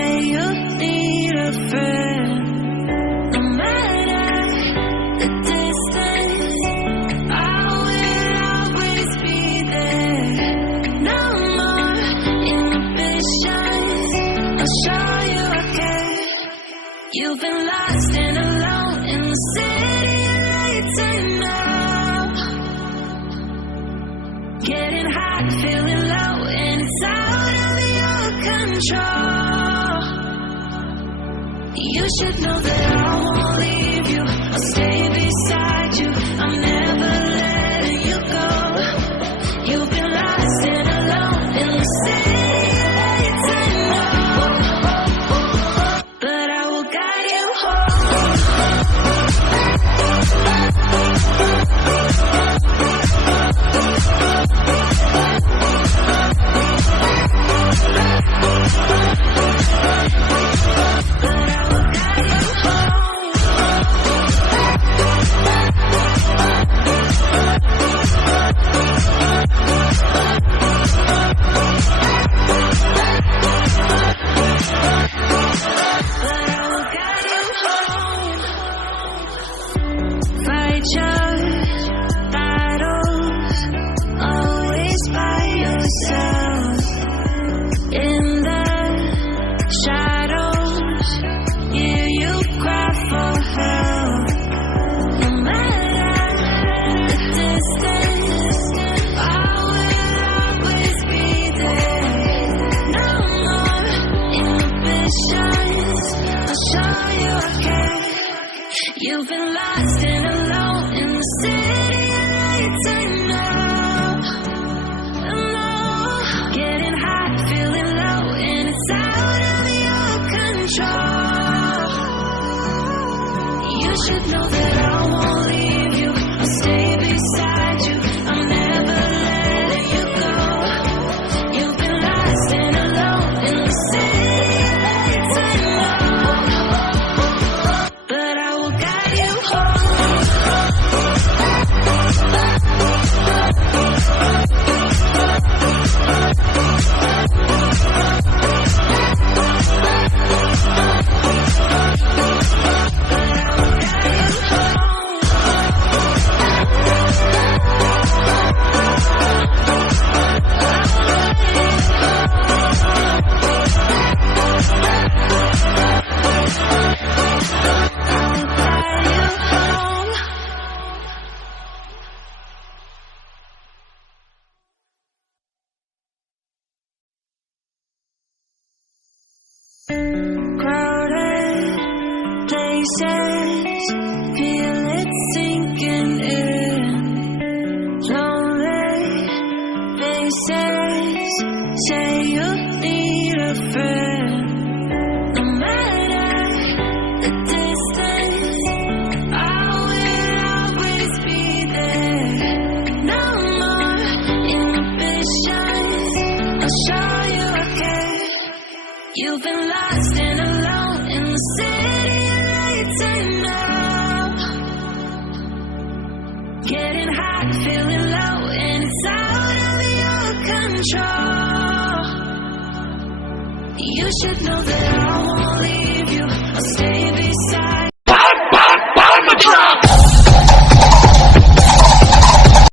say you need a friend. No matter the distance, I will always be there. No more inhibitions, I'll show you I care. You've been lost and alone in the city late at night. Getting hot, feeling low, and it's out of your control. You should know that I won't leave you. I'll stay beside you. I'm never letting you go. You've been lost and alone in the city late at night. But I will guide you home. Fight your battles, always by yourself. In the shadows, hear you cry for help. No matter the distance, I will always be there. No more inhibitions, I'll show you I care. You've been lost and alone in the city late at night. Getting hot, feeling low, and it's out of your control. You should know that I won't leave you. I'll stay beside you. I'm never letting you go. You've been lost and alone in the city late at night. But I will guide you home. Crowded places, feel it sinking in. Lonely faces, say you need a friend. No matter the distance, I will always be there. No more inhibitions, I'll show you I care. You've been lost and alone in the city late at night. Getting hot, feeling low, and it's out of your control. You should know that